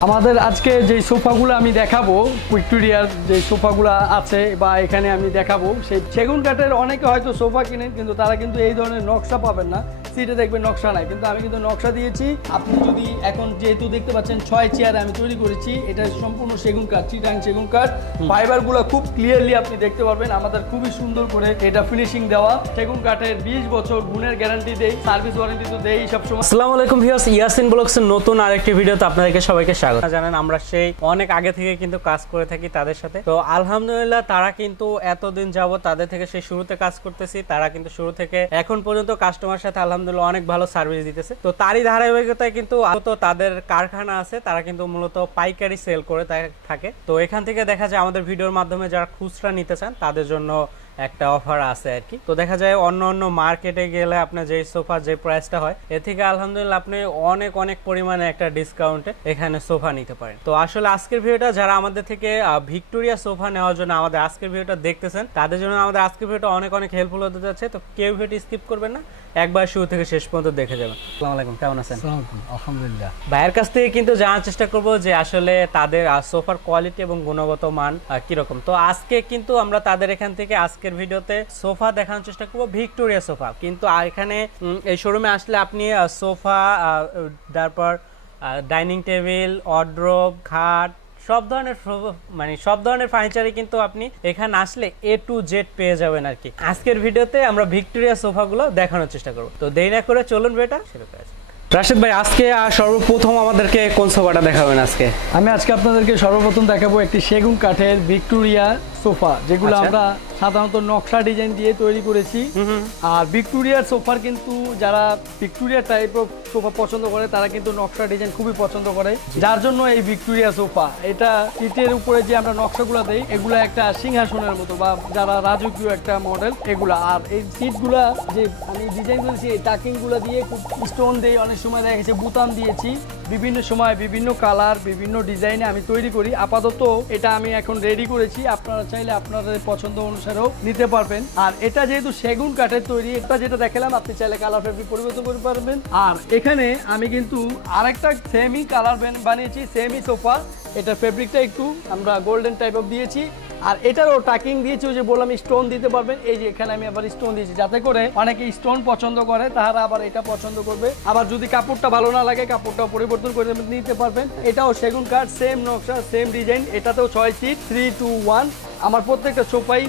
আমাদের আজকে যে সোফাগুলো আমি দেখাবো ভিক্টোরিয়ার যে সোফাগুলো আছে বা এখানে আমি দেখাবো সেই সেগুন কাঠের অনেকে হয়তো সোফা কিনেন কিন্তু তারা কিন্তু এই ধরনের নকশা পাবেন না। সিটে দেখবেন নকশা নাই, কিন্তু আমি কিন্তু নকশা দিয়েছি। আপনি যদি এখন যেহেতু দেখতে পাচ্ছেন 6 চেয়ারে আমি তৈরি করেছি, এটা সম্পূর্ণ সেগুন কাঠ, চিটাং সেগুন কাঠ। ফাইবারগুলো খুব ক্লিয়ারলি আপনি দেখতে পারবেন। আমাদের খুবই সুন্দর করে এটা ফিনিশিং দেওয়া। সেগুন কাঠের 20 বছর গুণের গ্যারান্টি দেই, সার্ভিস ওয়ারেন্টি তো দেই সবসময়। আসসালামু আলাইকুম ভিউয়ার্স, ইয়াসিন ব্লগসের নতুন আরেকটি ভিডিওতে আপনাদেরকে সবাইকে স্বাগত। জানেন আমরা সেই অনেক আগে থেকে কিন্তু কাজ করে থাকি তাদের সাথে। তো আলহামদুলিল্লাহ তারা কিন্তু এতদিন যাবত তাদের থেকে সেই শুরুতে কাজ করতেছি, তারা কিন্তু শুরু থেকে এখন পর্যন্ত কাস্টমার সাথে আলহামদুলিল্লাহ অনেক ভালো সার্ভিস দিতেছে। তো তারই ধারাবাহিকতায় কিন্তু তাদের কারখানা আছে, তারা কিন্তু মূলত পাইকারি সেল করে থাকে। তো এখান থেকে দেখা যায় আমাদের ভিডিওর মাধ্যমে যারা খুচরা নিতে চান তাদের জন্য একটা অফার আছে আর কি। তো দেখা যায় অন্য অন্য মার্কেটে গেলে আপনার যে সোফা যে প্রাইসটা হয় এর থেকে আলহামদুলিল্লাহ আপনি অনেক অনেক পরিমাণে একটা ডিসকাউন্টে এখানে সোফা নিতে পারেন। তো আসলে আজকের ভিডিওটা যারা আমাদের থেকে ভিক্টোরিয়া সোফা নেওয়ার জন্য আমাদের আজকের ভিডিওটা দেখতেছেন তাদের জন্য আমাদের আজকের ভিডিওটা অনেক অনেক হেল্পফুল হতে যাচ্ছে। তো কেউ ভিডিও স্কিপ করবেন না, একবার শুরু থেকে শেষ পর্যন্ত দেখে যাবেন। আসসালামু আলাইকুম, কেমন আছেন? আলহামদুলিল্লাহ। ভাইয়ের কাছ থেকে কিন্তু জানার চেষ্টা করব যে আসলে তাদের সোফার কোয়ালিটি এবং গুণগত মান কিরকম। তো আজকে কিন্তু আমরা তাদের এখান থেকে আজকের ভিডিওতে সোফা দেখানোর চেষ্টা করব, ভিক্টোরিয়া সোফা। কিন্তু এখানে এই শোরুমে আসলে আপনি সোফা, তারপর ডাইনিং টেবিল, ওয়ার্ড্রোব, খাট, সব ধরনের ফার্নিচারই কিন্তু আপনি এখানে আসলে A to Z পেয়ে যাবেন আর কি। আজকের ভিডিওতে আমরা ভিক্টোরিয়া সোফাগুলো দেখানোর চেষ্টা করব। তো দেরি না করে চলুন ভিডিওটা শুরু করা যাক। রাশেদ ভাই, আজকে সর্বপ্রথম আমাদেরকে কোন সোফাটা দেখাবেন? আমি আজকে আপনাদেরকে সর্বপ্রথম দেখাবো একটি সেগুন কাঠের ভিক্টোরিয়া সোফা, যেগুলো আমরা সাধারণত নকশা ডিজাইন দিয়ে তৈরি করেছি। আর ভিক্টোরিয়ার সোফার কিন্তু যারা ভিক্টোরিয়া টাইপ অফ সোফা পছন্দ করে তারা কিন্তু নকশা ডিজাইন খুবই পছন্দ করে, যার জন্য এই ভিক্টোরিয়া সোফা। এটা ইটের উপরে যে আমরা নকশাগুলো দেই এগুলো একটা সিংহাসনের মতো বা যারা রাজকীয় একটা মডেল এগুলা। আর এই সিটগুলা যে আমি ডিজাইন করেছি এই টাকিংগুলো দিয়ে খুব স্টোন দিয়ে, অনেক সময় দেখা গেছে বুতাম দিয়েছি, বিভিন্ন সময় বিভিন্ন কালার বিভিন্ন ডিজাইনে আমি তৈরি করি। আপাতত এটা আমি এখন রেডি করেছি, আপনারা চাইলে আপনাদের পছন্দ অনুসারেও নিতে পারবেন। আর এটা যেহেতু সেগুন কাঠের তৈরি, এটা যেটা দেখালাম আপনি চাইলে কালার ফেব্রিক পরিবর্তন করতে পারবেন। আর এখানে আমি কিন্তু আরেকটা সেমি কালার বানিয়েছি, সেমি সোফা। এটা ফেব্রিকটা একটু আমরা গোল্ডেন টাইপ অফ দিয়েছি। আর এটারও টাকিং দিয়েছি, ওই যে বললাম স্টোন দিতে পারবেন। এই যে এখানে আমি আবার স্টোন দিয়েছি যাতে করে অনেকে স্টোন পছন্দ করে তারা আবার এটা পছন্দ করবে। আবার যদি কাপড়টা ভালো না লাগে কাপড়টাও পরিবর্তন করে নিতে পারবেন। এটাও সেগুন কাঠ, সেম নকশা সেম ডিজাইন। এটাতেও 6 সিট 3 to 1। আমার প্রত্যেকটা সোফাই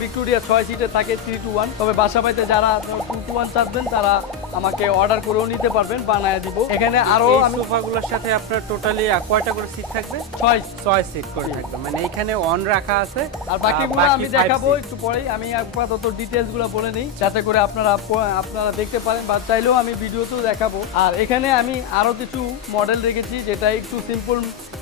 ভিক্টোরিয়া 6 সিটে থাকে 3 to 1। তবে বাসা বাড়িতে যারা 2 to 1 চাচ্ছেন তারা আমাকে অর্ডার করেও নিতে পারবেন, বানায় দিব। এখানে আরো আমি সোফাগুলোর সাথে আপনার টোটালি কয়টা করে সিট থাকবে? 6 সিট করে থাকবে, মানে এখানে অন রাখা আছে। আর বাকিগুলো আমি দেখাবো একটু পরেই। আমি আপাতত ডিটেইলস গুলো বলে নিই যাতে করে আপনারা দেখতে পারেন, বা চাইলেও আমি ভিডিওতেও দেখাবো। আর এখানে আমি আরো কিছু মডেল রেখেছি যেটা একটু সিম্পল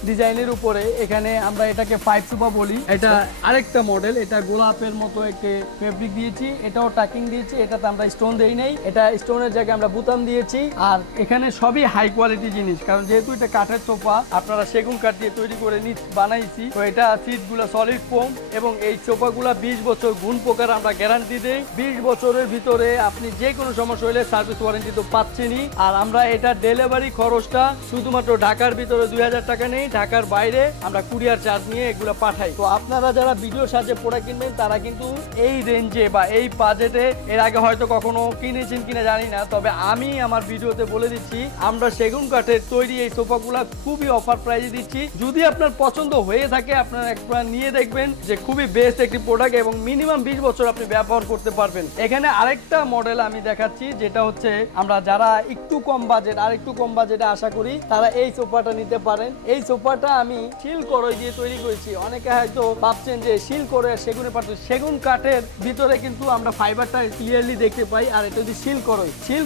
ডিজাইনের উপরে। এখানে আমরা এটাকে 5 সোফা বলি। এটা আরেকটা মডেল, এটা গোলাপের মতো একটা ফেব্রিক দিয়েছি, এটাও টাকিং দিয়েছি। এটাতে আমরা স্টোন দেই নাই, এটা স্টোনের জায়গায় আমরা বুতাম দিয়েছি। আর এখানে সবই হাই কোয়ালিটি জিনিস, কারণ যেহেতু এটা কাঠের সোফা আপনারা সেগুন কাঠ দিয়ে তৈরি করে বানাইছি। তো এটা সিটগুলো সলিড ফোম এবং এই সোফাগুলো 20 বছর গুণ পোকার আমরা গ্যারান্টি দেই। 20 বছরের ভিতরে আপনি যে কোনো সমস্যা হলে সার্ভিস ওয়ারেন্টি তো পাচ্ছেনই। আর আমরা এটা ডেলিভারি খরচটা শুধুমাত্র ঢাকার ভিতরে 2000 টাকা নেই, ঢাকার বাইরে আমরা কুরিয়ার চার্জ নিয়ে এগুলো পাঠাই। তো আপনারা যারা ভিডিও সাহায্যে প্রোডাক্ট কিনবেন তারা কিন্তু এই রেঞ্জে বা এই বাজেটে এর আগে হয়তো কখনো কিনেছেন কিনা জানি না, তবে আমি আমার ভিডিওতে বলে দিচ্ছি আমরা সেগুন কাঠের তৈরি এই সোফাগুলো খুবই অফার প্রাইসে দিচ্ছি। যদি আপনার পছন্দ হয়ে থাকে আপনারা একবার নিয়ে দেখবেন যে খুবই বেস্ট একটি প্রোডাক্ট এবং মিনিমাম 20 বছর আপনি ব্যবহার করতে পারবেন। এখানে আরেকটা মডেল আমি দেখাচ্ছি, যেটা হচ্ছে আমরা যারা একটু কম বাজেট আর একটু কম বাজেটে আশা করি তারা এই সোফাটা নিতে পারেন। এই সোফাটা আমি শিল করই দিয়ে তৈরি করেছি। অনেকে হয়তো ভাবছেন যে শিল করে সেগুনের পাশে, সেগুন কাঠের ভিতরে কিন্তু আমরা ফাইবারটা ক্লিয়ারলি দেখতে পাই। আর এটা যদি শিল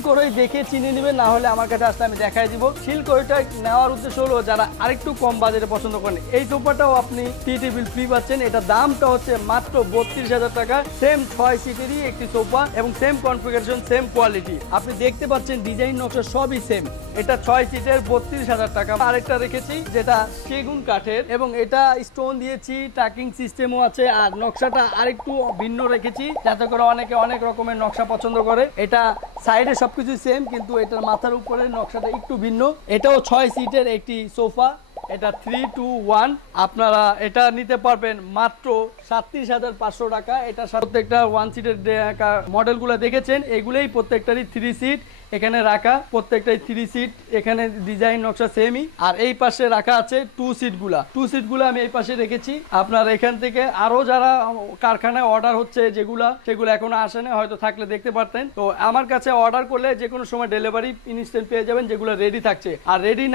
করই দেখে চিনে নেবেন, না হলে আমার কাছে আসলে আমি দেখাই দিব। শিল করইটা নেওয়ার উদ্দেশ্য হলো যারা আরেকটু কম বাজেটে পছন্দ করেন। এই সোফাটাও আপনি টি টেবিল ফ্রি পাচ্ছেন। এটা দামটা হচ্ছে মাত্র 32,000 টাকা। সেম 6 সিটেরই একটি সোফা এবং সেম কনফিগারেশন সেম কোয়ালিটি। আপনি দেখতে পাচ্ছেন ডিজাইন নকশা সবই সেম। এটা 6 সিটের 32,000 টাকা। আরেকটা রেখেছি যেটা সেগুন কাঠের এবং এটা স্টোন দিয়েছি, টাকিং সিস্টেমও আছে। আর নকশাটা আরেকটু ভিন্ন রেখেছি যাতে করে অনেকে অনেক রকমের নকশা পছন্দ করে। এটা সাইডে সবকিছু সেম কিন্তু এটার মাথার উপরে নকশাটা একটু ভিন্ন। এটাও 6 সিটের একটি সোফা। এটা 3-2-1 আপনারা এটা নিতে পারবেন মাত্র 37,500 টাকা। এটা প্রত্যেকটা 1 সিটের মডেলগুলো দেখেছেন, এগুলোই প্রত্যেকটারই 3 সিট এখানে রাখা, প্রত্যেকটাই 3 সিট, এখানে ডিজাইন নকশা সেমই। আর এই পাশে রাখা আছে 2 সিটগুলা আমি এই পাশে রেখেছি। আপনার এখান থেকে আরো যারা কারখানায় অর্ডার হচ্ছে সেগুলো এখনো আসে না, হয়তো থাকলে দেখতে পারতেন। তো আমার কাছে অর্ডার করলে যে কোনো সময় ডেলিভারি ইনস্ট্যান্ট পেয়ে যাবেন, যেগুলো রেডি থাকছে। আর রেডি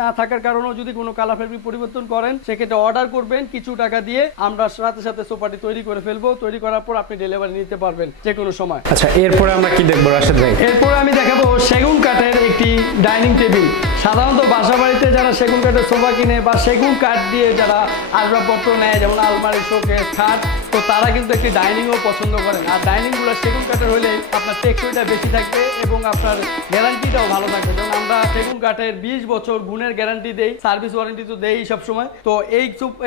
না থাকার কারণেও যদি কোনো কালার ফেব্রিক পরিবর্তন করেন, সেক্ষেত্রে অর্ডার করবেন, কিছু টাকা দিয়ে আমরা সাথে সাথে সোফাটি তৈরি করে ফেলবো। তৈরি করার পর আপনি ডেলিভারি নিতে পারবেন যে কোনো সময়। আচ্ছা, এরপরে আমরা কি দেখবো রাশেদ ভাই? এরপরে আমি দেখাবো সেগুন কাঠের একটি ডাইনিং টেবিল। সাধারণত বাসা বাড়িতে যারা সেগুন কাঠের সোফা কিনে বা সেগুন কাঠ দিয়ে যারা আসবাবপত্র নেয়, যেমন আলমারি, শোকেস, খাট, তো তারা কিন্তু একটি ডাইনিংও পছন্দ করেন। আর ডাইনিংগুলো সেগুন কাঠের হলে আপনার টেকসইটা বেশি থাকবে এবং আপনার গ্যারান্টিটাও ভালো থাকবে। যেমন আমরা সেগুন কাঠের 20 বছর গুণের গ্যারান্টি দেই, সার্ভিস ওয়ারেন্টি তো দেই সবসময়। তো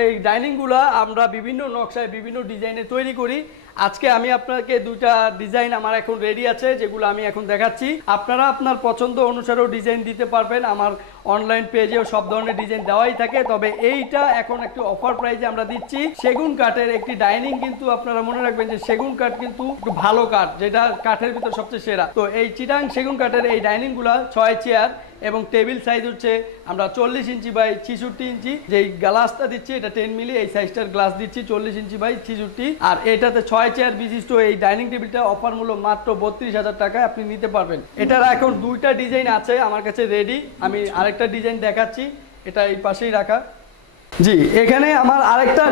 এই ডাইনিংগুলো আমরা বিভিন্ন নকশায় বিভিন্ন ডিজাইনে তৈরি করি। আজকে আমি আপনাকে দুইটা ডিজাইন আমার এখন রেডি আছে, যেগুলো আমি এখন দেখাচ্ছি। আপনারা আপনার পছন্দ অনুসারেও ডিজাইন দিতে পারবেন। আমার অনলাইন পেজেও সব ধরনের ডিজাইন দেওয়াই থাকে। তবে এইটা এখন একটু অফার প্রাইসে আমরা দিচ্ছি। সেগুন কাঠের একটি ডাইনিং, কিন্তু আপনারা মনে রাখবেন যে সেগুন কাঠ কিন্তু একটু ভালো কাঠ, যেটা কাঠের ভিতর সবচেয়ে সেরা। তো এই চিটাং সেগুন কাঠের এই ডাইনিংগুলো 6 চেয়ার এবং টেবিল সাইজ হচ্ছে আমরা 40 ইঞ্চি বাই 66 ইঞ্চি। যেই গ্লাসটা দিচ্ছি এটা 10 মিলি, এই সাইজটার গ্লাস দিচ্ছি 40 ইঞ্চি বাই 66। আর এটাতে 6 চেয়ার বিশিষ্ট এই ডাইনিং টেবিলটা অফার মূল্য মাত্র 32,000 টাকায় আপনি নিতে পারবেন। এটার এখন দুইটা ডিজাইন আছে আমার কাছে রেডি, আমি আরেকটা ডিজাইন দেখাচ্ছি, এটা এই পাশেই রাখা। জি, এখানে আমার আরেকটা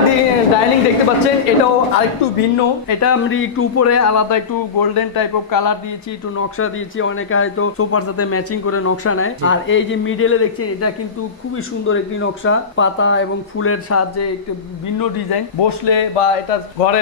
ডাইনিং দেখতে পাচ্ছেন, এটাও আরেকটু ভিন্ন। এটা আমি একটু উপরে আলাদা একটু গোল্ডেন টাইপ অফ কালার দিয়েছি, একটু নকশা দিয়েছি। অনেকে হয়তো সোফার সাথে ম্যাচিং করে নকশা নেয়। আর এই যে মিডলে দেখছেন, এটা কিন্তু খুবই সুন্দর একটি নকশা, পাতা এবং ফুলের সাহায্যে একটু ভিন্ন ডিজাইন। বসলে বা এটা ঘরে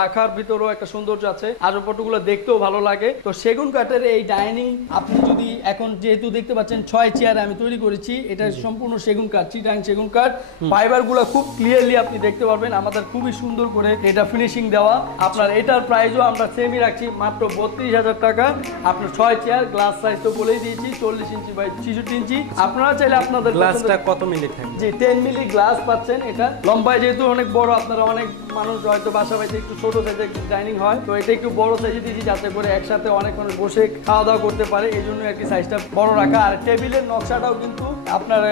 রাখার ভিতরেও একটা সৌন্দর্য আছে, আসবাবপত্রগুলো দেখতেও ভালো লাগে। তো সেগুন কাঠের এই ডাইনিং আপনি যদি এখন যেহেতু দেখতে পাচ্ছেন 6 চেয়ারে আমি তৈরি করেছি, এটা সম্পূর্ণ সেগুন কাঠ, চিটাং সেগুন কাঠ। ফাইবার গুলো খুব ক্লিয়ারলি আপনি দেখতে পারবেন, আমাদের খুবই সুন্দর করে এটা ফিনিশিং দেওয়া। আপনার এটার প্রাইসও আমরা সেমই রাখছি মাত্র 32,000 টাকা। আপনার 6 চেয়ার, গ্লাস সাইজ তো বলেই দিয়েছি 40 ইঞ্চি বাই 66 ইঞ্চি। আপনারা চাইলে আপনাদের গ্লাসটা কত মিলি থাকে? জি, 10 মিলি গ্লাস পাচ্ছেন। এটা লম্বায় যেহেতু অনেক বড়, আপনারা অনেক মানুষ হয়তো বাসা বাড়িতে একটু ছোট সাইজের ডাইনিং হয়, তো এটা একটু বড় সাইজে দিয়েছি যাতে করে একসাথে অনেক মানুষ বসে খাওয়া দাওয়া করতে পারে, এই জন্য একটি সাইজটা বড় রাখা। আর টেবিলের নকশাটাও কিন্তু আপনার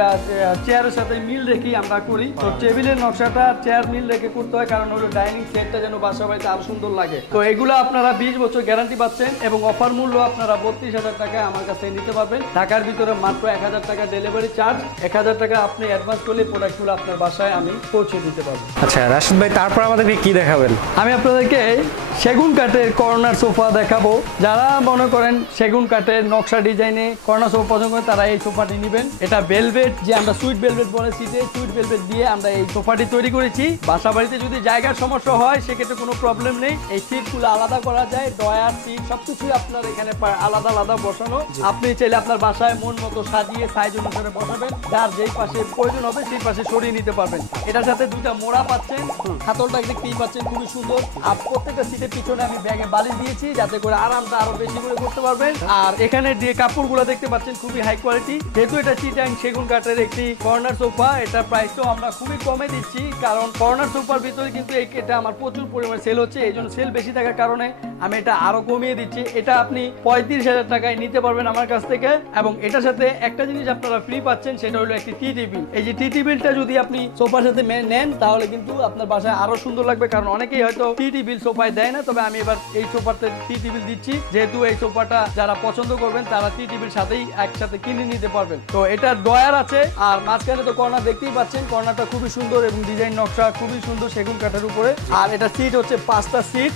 চেয়ারের সাথে মিল রেখেই আমরা করি। তো টেবিলের নকশাটা চেয়ার মিল রেখে করতে হয়, কারণ হলো ডাইনিং সেটটা যেন বাসা বাড়িতে আরো সুন্দর লাগে। তো এগুলো আপনারা 20 বছর গ্যারান্টি পাচ্ছেন এবং অফার মূল্য আপনারা 32,000 টাকায় আমার কাছে নিতে পারবেন। ঢাকার ভিতরে মাত্র 1,000 টাকা ডেলিভারি চার্জ, 1,000 টাকা আপনি অ্যাডভান্স করলে প্রোডাক্টগুলো আপনার বাসায় আমি পৌঁছে দিতে পারবো। আচ্ছা রাশিদ ভাই, তারপর আমাদেরকে কি দেখাবেন? আমি আপনাদেরকে সেগুন কাঠের কর্নার সোফা দেখাবো। যারা মনে করেন সেগুন কাঠের নকশা ডিজাইনে কর্নার সোফা পছন্দ করেন, তারা এই সোফাটি নেবেন। এটা ভেলভেট, যে আমরা সুইট ভেলভেট বলে, সিটে সুইট ভেলভেট দিয়ে আমরা এই সোফাটি তৈরি করেছি। বাসা বাড়িতে যদি জায়গার সমস্যা হয় সেক্ষেত্রে কোনো প্রবলেম নেই, এই সিটগুলো আলাদা করা যায়, ডয়ার সিট সবকিছুই আপনার এখানে আলাদা আলাদা বসানো। আপনি চাইলে আপনার বাসায় মন মতো সাজিয়ে সাইজ অনুসারে বসাবেন, যার যেই পাশে প্রয়োজন হবে সেই পাশে সরিয়ে নিতে পারবেন। এটার সাথে দুইটা মোড়া পাচ্ছেন, হাতলটা দেখতেই পাচ্ছেন খুবই সুন্দর। আর প্রত্যেকটা সিটের পিছনে আমি ব্যাগে বালিশ দিয়েছি যাতে করে আরামটা আরো বেশি করে করতে পারবেন। আর এখানে যে কাপড়গুলো দেখতে পাচ্ছেন খুবই হাই কোয়ালিটি। যেহেতু এটা চিটাং সেগুন কাঠের একটি কর্নার সোফা, এটার প্রাইসও আমরা খুবই কমে দিচ্ছি, কারণ কর্নার সোফার ভিতরে কিন্তু এটা আমার প্রচুর পরিমাণে সেল হচ্ছে, এই জন্য সেল বেশি থাকার কারণে আমি এটা আরো কমিয়ে দিচ্ছি। এটা আপনি 35,000 টাকায় নিতে পারবেন আমার কাছ থেকে। এবং এটার সাথে একটা জিনিস আপনারা ফ্রি পাচ্ছেন, সেটা হলো একটি টি টেবিল। এই যে টি টেবিলটা যদি আপনি সোফার সাথে নেন তাহলে কিন্তু আপনার বাসায় আরো সুন্দর লাগবে, কারণ অনেকেই হয়তো টি টেবিল সোফায় দেয় না, তবে আমি এবার এই সোফাতে টি টেবিল দিচ্ছি। যেহেতু এই সোফাটা যারা পছন্দ করবেন তারা টি টেবিল সাথেই একসাথে কিনে নিতে পারবেন। তো এটা ডয়ার আছে, আর মাঝখানে তো কর্নার দেখতেই পাচ্ছেন, কর্নারটা খুবই সুন্দর এবং ডিজাইন নকশা খুবই সুন্দর সেগুন কাঠের উপরে। আর এটা সিট হচ্ছে 5টা সিট,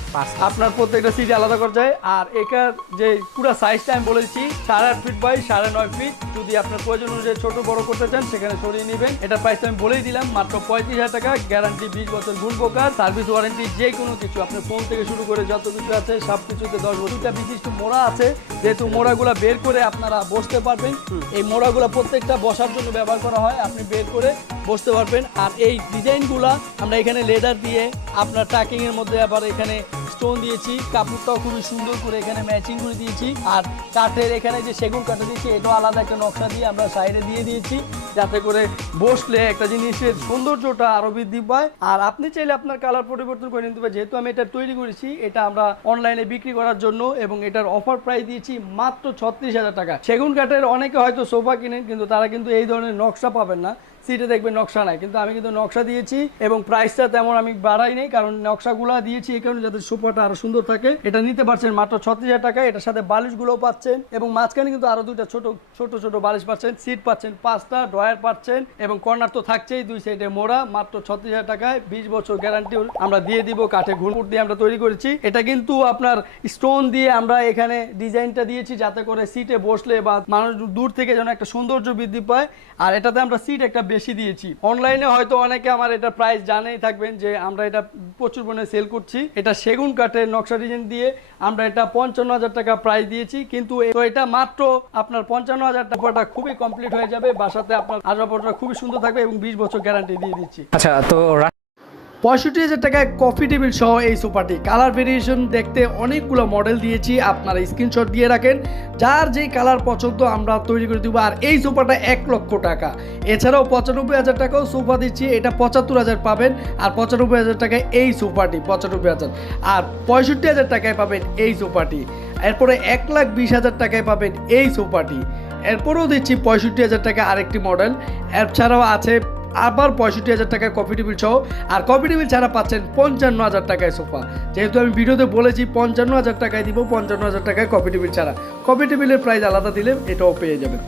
আপনার প্রত্যেকটা সিট আলাদা করা যায়। আর এটার যে পুরো সাইজটা আমি বলেছি 8.5 ফিট বাই 9.5 ফিট। যদি আপনার প্রয়োজন অনুযায়ী ছোট বড় করতে চান সেখানে সরিয়ে নেবেন। এটার প্রাইসটা আমি বলেই দিলাম মাত্র 35,000 টাকা। গ্যারান্টি 20 বছর গুণ প্রকার, সার্ভিস ওয়ারেন্টি, যে কোনো কিছু আপনার ফোন থেকে শুরু করে যত কিছু আছে সব কিছুতে 10 বছর। বিশিষ্ট মোড়া আছে, যেহেতু মোড়াগুলা বের করে আপনারা বসতে পারবেন। এই মোড়াগুলা প্রত্যেকটা বসার জন্য ব্যবহার করা হয়, আপনি বের করে বসতে পারবেন। আর এই ডিজাইনগুলা আমরা এখানে লেদার দিয়ে আপনার ট্র্যাকিং এর মধ্যে আবার এখানে স্টোন দিয়েছি, কাপড়টাও খুবই সুন্দর করে এখানে ম্যাচিং করে দিয়েছি। আর কাঠের এখানে যে সেগুন কাঠে দিয়েছি এটাও আলাদা একটা নকশা দিয়ে আমরা সাইডে দিয়ে দিয়েছি, যাতে করে বসলে একটা জিনিসের সৌন্দর্যটা আরো বৃদ্ধি পায়। আর আপনি চাইলে আপনার কালার পরিবর্তন করে নিতে পারেন। যেহেতু আমি এটা তৈরি করেছি, এটা আমরা অনলাইনে বিক্রি করার জন্য, এবং এটার অফার প্রাইস দিয়েছি মাত্র 36,000 টাকা। সেগুন কাঠের অনেকে হয়তো সোফা কিনেন, কিন্তু তারা কিন্তু এই ধরনের নকশা পাবেন না, সিটে দেখবেন নকশা নাই, কিন্তু আমি কিন্তু নকশা দিয়েছি এবং প্রাইসটা তেমন আমি বাড়াই নেই, কারণ নকশাগুলো দিয়েছি এই কারণে যাতে সোফাটা আরো সুন্দর থাকে। এটা নিতে পারছেন মাত্র 36,000 টাকা। এটার সাথে বালিশগুলোও পাচ্ছেন এবং মাঝখানে কিন্তু আরো দুইটা ছোট ছোট ছোট বালিশ পাচ্ছেন, সিট পাচ্ছেন 5টা, ড্রয়ার পাচ্ছেন এবং কর্নার তো থাকছেই, 2 সাইডে মোড়া। মাত্র 36,000 টাকায় 20 বছর গ্যারান্টি আমরা দিয়ে দিব। কাঠে ঘুরমুট দিয়ে আমরা তৈরি করেছি। এটা কিন্তু আপনার স্টোন দিয়ে আমরা এখানে ডিজাইনটা দিয়েছি, যাতে করে সিটে বসলে বা মানুষ দূর থেকে যেন একটা সৌন্দর্য বৃদ্ধি পায়। আর এটাতে আমরা সিট একটা বেশি দিয়েছি। অনলাইনে হয়তো অনেকে আমার এটা প্রাইস জানেই থাকবেন যে আমরা এটা প্রচুর পরিমাণে সেল করছি। এটা সেগুন কাঠের নকশা ডিজাইন দিয়ে আমরা এটা 55,000 টাকা প্রাইস দিয়েছি, কিন্তু এটা মাত্র আপনার 55,000 টাকাটা খুবই কমপ্লিট হয়ে যাবে। বাসাতে আপনার আসবাবপত্র খুবই সুন্দর থাকবে এবং 20 বছর গ্যারান্টি দিয়ে দিচ্ছি। আচ্ছা, তো 65,000 টাকায় কফি টেবিল সহ এই সোফাটি। কালার ভেরিয়েশন দেখতে অনেকগুলো মডেল দিয়েছি, আপনারা স্ক্রিনশট দিয়ে রাখেন, যার যেই কালার পছন্দ আমরা তৈরি করে দেবো। আর এই সোফাটা 1 লক্ষ টাকা। এছাড়াও 95,000 টাকাও সোফা দিচ্ছি, এটা 75,000 পাবেন। আর 95,000 টাকায় এই সোফাটি 95,000। আর 65,000 টাকায় পাবেন এই সোফাটি। এরপরে 1,20,000 টাকায় পাবেন এই সোফাটি। এরপরেও দিচ্ছি 65,000 টাকা আরেকটি মডেল। এছাড়াও আছে আবার 65,000 টাকায় কফি টেবিল সহ। আর কফি টেবিল ছাড়া পাচ্ছেন 55,000 টাকায় সোফা। যেহেতু আমি ভিডিওতে বলেছি 55,000 টাকায় দিব, 55,000 টাকায় কফি টেবিল ছাড়া। কফি টেবিলের প্রাইস আলাদা দিলে এটাও পেয়ে যাবেন।